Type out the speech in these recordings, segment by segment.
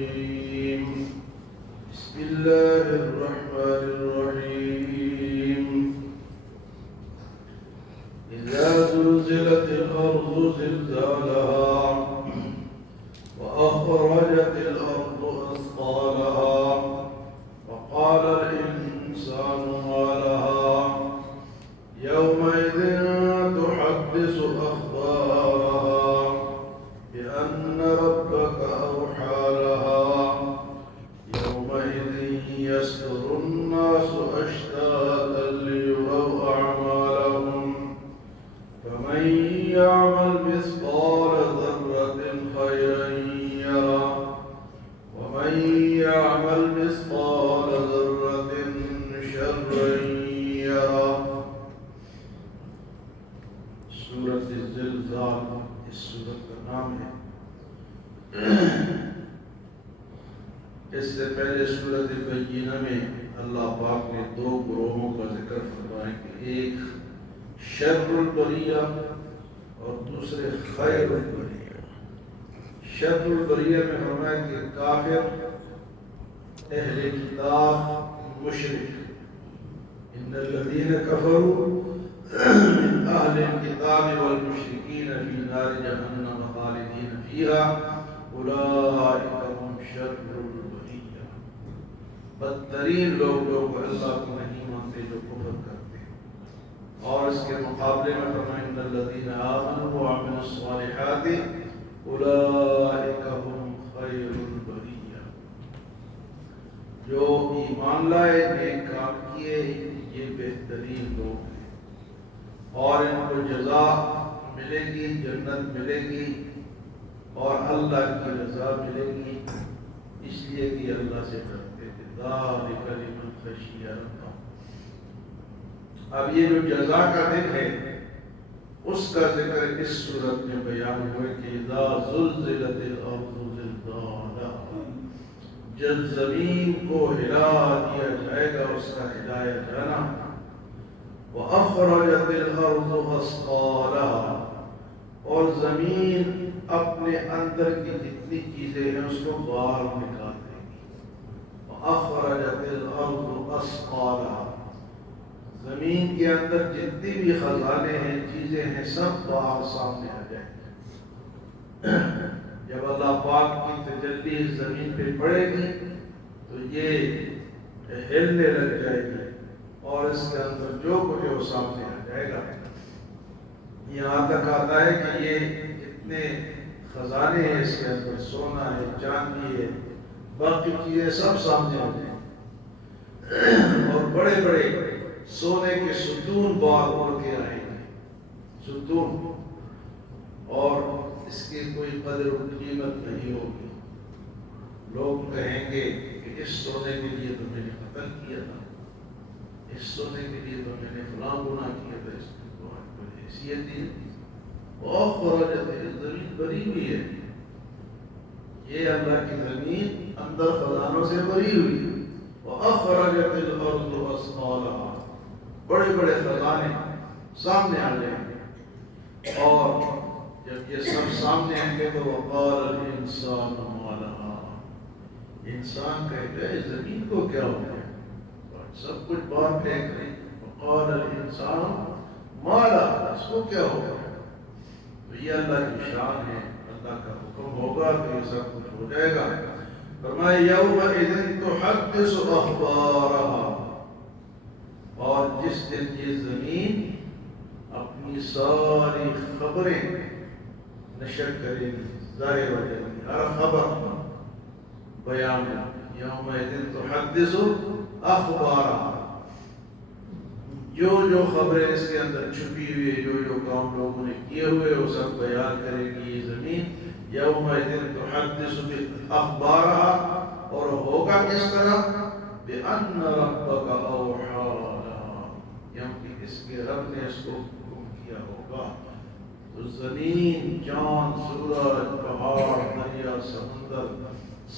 الرجيم بسم الله الرحمن الرحيم إذا زلزلت الأرض زلزالها وأخرجت الأرض أثقالها وقال الإنسان ما لها يومئذ تحدث أخبارها بأن ربك أوحى لها يومئذ يصدر الناس أشتاتا ليروا أعمالهم فمن يعمل مثقال ذرة خيرا يره ومن يعمل مثقال ذرة شرا يره. سورة الزلزال اس سورت کا نام ہے. اس سے پہلے سورت بینہ میں اللہ پاک نے دو گروہوں کا ذکر فرمایا کہ ایک شر البریہ اور دوسرے خیر البریہ. شر البریہ میں فرمایا کہ کافر، اہل کتاب، مشرک. ان الذین کفروا من اہل الکتاب والمشرکین فی نار جہنم خالدین فیہا اولئک هم شر البریہ. بدترین لوگ اللہ کو نہیں مانتے جو کفر کرتے ہیں. اور اس کے مقابلے میں فرمائیں ان الذین آمنوا وعملوا الصالحات اولئک هم خیر البریہ. جو ایمان لائے، نیک کام کیے، یہ بہترین لوگ ہیں اور ان کو جزا ملے گی، جنت ملے گی اور اللہ کی رضا ملے گی، اس لیے کہ اللہ سے ڈرتے تھے. ذالک لمن خشی ربہ. اب یہ جو جزا کا دن ہے اس کا ذکر اس صورت میں بیان ہوئے کہ اذا زلزلت الارض زلزالها، جب زمین کو ہلا دیا جائے گا، اس کا ہلایا جانا. وَأَخْرَجَتِ الْأَرْضُ أَثْقَالَهَا، اور زمین اپنے اندر کی جتنی چیزیں ہیں اس کو باہر نکال دے گی. وَأَخْرَجَتِ الْأَرْضُ أَثْقَالَهَا، زمین کے اندر جتنی بھی خزانے ہیں، چیزیں ہیں، سب باہر سامنے آ جائیں گے. جب اللہ پاک کی تجلی زمین پہ پڑے گی تو یہ ہلنے لگ جائے گی اور اس کے اندر جو کچھ ہے وہ سامنے آ جائے گا. یہاں تک آتا ہے کہ یہ جتنے خزانے ہیں اس کے اندر، سونا ہے، چاندی ہے، باقی چیزیں سب سامنے آ جائیں گی اور بڑے بڑے سونے کے ستون باہر اڑ کے آئیں گے. ستون، اور اس کی کوئی قدر و قیمت نہیں ہوگی. لوگ کہیں گے کہ اس سونے کے لیے تو میں نے قتل کیا تھا، اس سونے کے لیے تو میں نے فلاں گناہ کیا تھا، اس کی کوئی حیثیت ہی نہیں. اور زمین بھری ہوئی ہے، یہ اللہ کی زمین اندر خزانوں سے بھری ہوئی ہے. وَأَخْرَجَتِ الْأَرْضُ أَثْقَالَهَا، بڑے بڑے خزانے سامنے آ جائیں گے. اور جب یہ سب سامنے آئیں گے تو وَقَالَ الْإِنسَانُ مَا لَهَا، انسان کہتے ہیں زمین کو کیا ہو گیا، سب کچھ باہر پھینک رہے ہیں. وَقَالَ الْإِنسَانُ مَا لَهَا، اس کو کیا ہو گیا. تو یہ اللہ کی شان ہے، اللہ کا حکم ہوگا تو یہ سب کچھ ہو جائے گا. فرمایا یومئذ تحدث اخبارها، اور جس دن یہ زمین اپنی ساری خبریں نشر کرے گی، ظاہر ہو جائے گی، ہر خبر بیان. یومئذ تحدث اخبارها، جو خبریں اس کے اندر چھپی ہوئی، جو کام لوگوں نے کیے ہوئے وہ سب بیان کرے گی یہ زمین. یومئذ تحدث اخبارها، اور ہوگا کس طرح، بأن ربک اوحی لها، کیونکہ اس کے رب نے اس کو حکم کیا ہوگا. تو زمین، چاند، سورج، پہاڑ، دریا، سمندر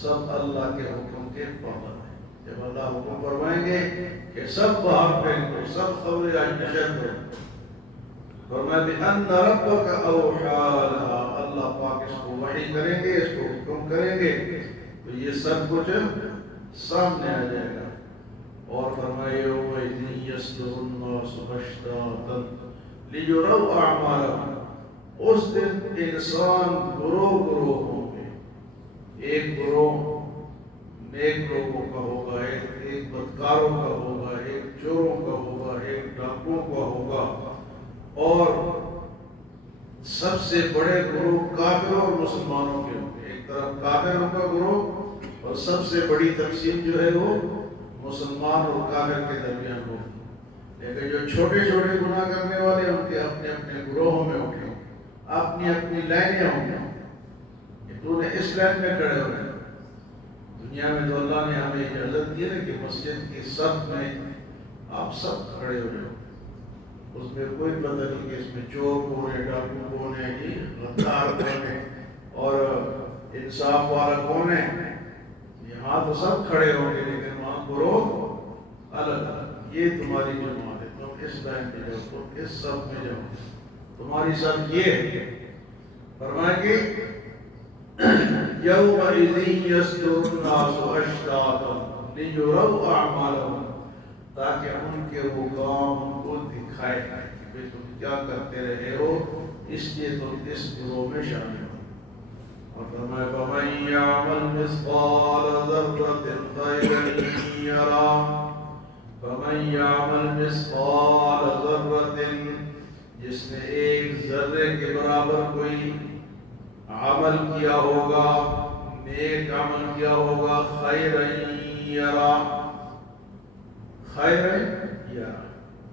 سب اللہ کے حکم کے پابند ہیں. جب اللہ حکم فرمائیں گے کہ سب باہر پھینکو، سب خبریں آج نشر کرو، فرمایا بِأَنَّ رَبَّكَ أَوْحَىٰ لَهَا، اللہ پاک اس کو وحی کریں گے، اس کو حکم کریں گے. تو تو یہ سب کچھ سامنے آ جائے گا. اور فرمائے یومئذ یصدر الناس اشتاتا لیروا اعمالهم. اس دن انسان گروہ گروہ ہوں گے. ایک گروہ نیک لوگوں کا ہوگا، ایک بدکاروں کا ہوگا، ایک چوروں کا ہوگا، ایک ڈاکوؤں کا ہوگا، اور سب سے بڑے گروہ کافروں اور مسلمانوں کے ہوں گے. ایک طرف کافروں کا گروہ اور سب سے بڑی تقسیم جو ہے وہ مسلمان اور کافر کے درمیان ہو. لیکن جو چھوٹے چھوٹے گناہ کرنے والے ان کے اپنے اپنے گروہوں میں ہوں گے، اپنی اپنی لائنیں ہوں گی. تو نے اس لائن میں کھڑے ہو رہے. دنیا میں تو اللہ نے ہمیں اجازت دی ہے کہ مسجد کی صف میں آپ سب کھڑے ہو رہے ہو. اس میں کوئی پتہ نہیں کہ اس میں چور کون ہے، ڈاکو کون ہے، غدار کون ہے اور انصاف والا کون ہے. یہاں تو سب کھڑے ہوں گے لیکن وہاں گروہ الگ الگ. یہ تمہاری جماعت ہے، تم اس لائن میں جاؤ، تم اس صف میں جاؤ، تمہاری صف یہ ہے. فرمایا کہ یومئذ یصدر الناس اشتاتا لیروا اعمالهم، تاکہ ان کے وہ کام ان کو دکھائے کہ تم کیا کرتے رہے ہو، اس لیے تم اس گروہ میں شامل ہو. اور فرمایا فمن یعمل مثقال ذرۃ خیرا یرہ. فمن یعمل مثقال ذرۃ، جس نے ایک ذرے کے برابر کوئی عمل کیا ہوگا، نیک عمل کیا ہوگا، خیرا یرہ، خیرا یرہ،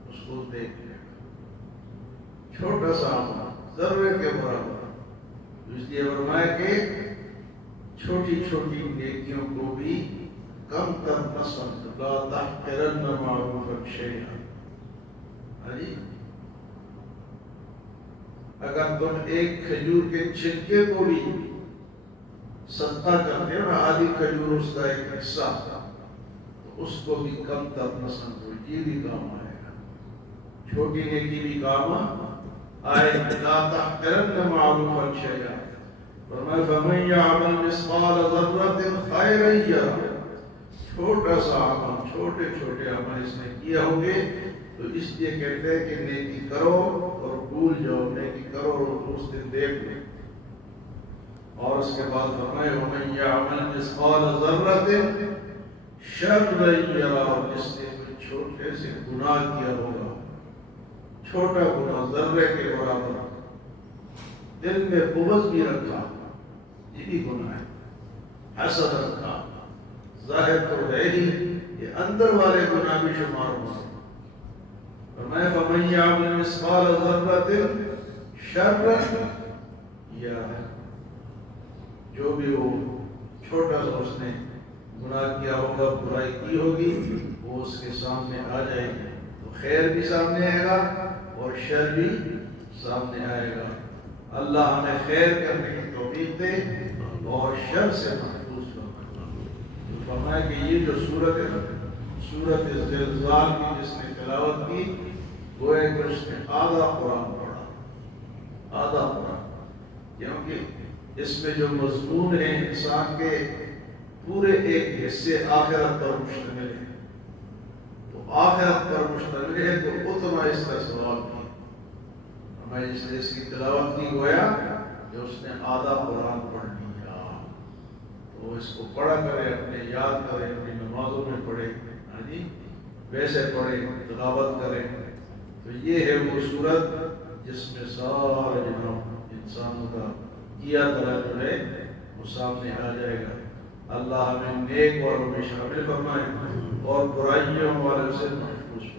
اس کو دیکھ لے گا. چھوٹا سا عمل ذرے کے برابر. اس لیے فرمایا کہ چھوٹی چھوٹی نیکیوں کو بھی کم کم نہ سمجھ. لا تحقرن معروفا شیئا. اگر تم ایک کھجور کے چھلکے کو بھی صدقہ کرتے ہو نا، آدھی کھجور اس کا ایک حصہ، تو اس کو بھی کم تر نہ سمجھو، یہ بھی کام آئے گا. چھوٹی نیکی بھی کام آئے. لا تحقرن معروفا شیئا. فرمایا فمن یعمل مثقال ذرۃ خیرا یرہ. چھوٹا سا عمل، چھوٹے چھوٹے عمل اس نے کیے ہوں گے، تو اس لیے کہتے ہیں کہ نیکی کرو اور بھول جاؤ، نیکی کرو اور اس دن دیکھ لو. اور اس کے بعد فرمائے ومن یعمل مثقال ذرۃ شرا یرہ. جس نے کوئی چھوٹے سے گناہ کیا ہوگا، چھوٹا گناہ ذرے کے برابر، دل میں بغض بھی رکھا، یہ بھی گناہ ہے. حسد رکھا، ظاہر تو ہے ہی، یہ اندر والے گناہ بھی شمار ہوتے. فرمایا فمن یعمل مثقال ذرۃ شرا یرہ. جو بھی ہو چھوٹا سا اس نے گناہ کیا ہوگا، برائی کی ہوگی، وہ اس کے سامنے آ جائے گی. تو خیر بھی سامنے آئے گا اور شر بھی سامنے آئے گا. اللہ ہمیں خیر کرنے کی توفیق دے اور شر سے محفوظ فرمائے. فرمایا کہ یہ جو سورت ہے، سورت زلزال کی جس نے تلاوت کی، گویا کہ اس نے آدھا قرآن پڑھا، آدھا قرآن. کیونکہ اس میں جو مضمون ہے انسان کے پورے ایک حصے آخرت پر مشتمل ہے. تو آخرت پر مشتمل ہے تو اتنا اس کا سوال کی ہمیں اس نے اس کی تلاوت کی، گویا کہ اس نے آدھا قرآن پڑھ لیا. تو اس کو پڑھا کرے، اپنے یاد کرے، اپنی نمازوں میں پڑھے، ویسے پڑھے، تلاوت کرے. تو یہ ہے وہ صورت جس میں سارا جناب انسانوں کا کیا طرح جو ہے وہ سامنے آ جائے گا. اللہ ہمیں نیک والوں میں شامل فرمائے اور برائیوں والوں سے محفوظ فرمائے.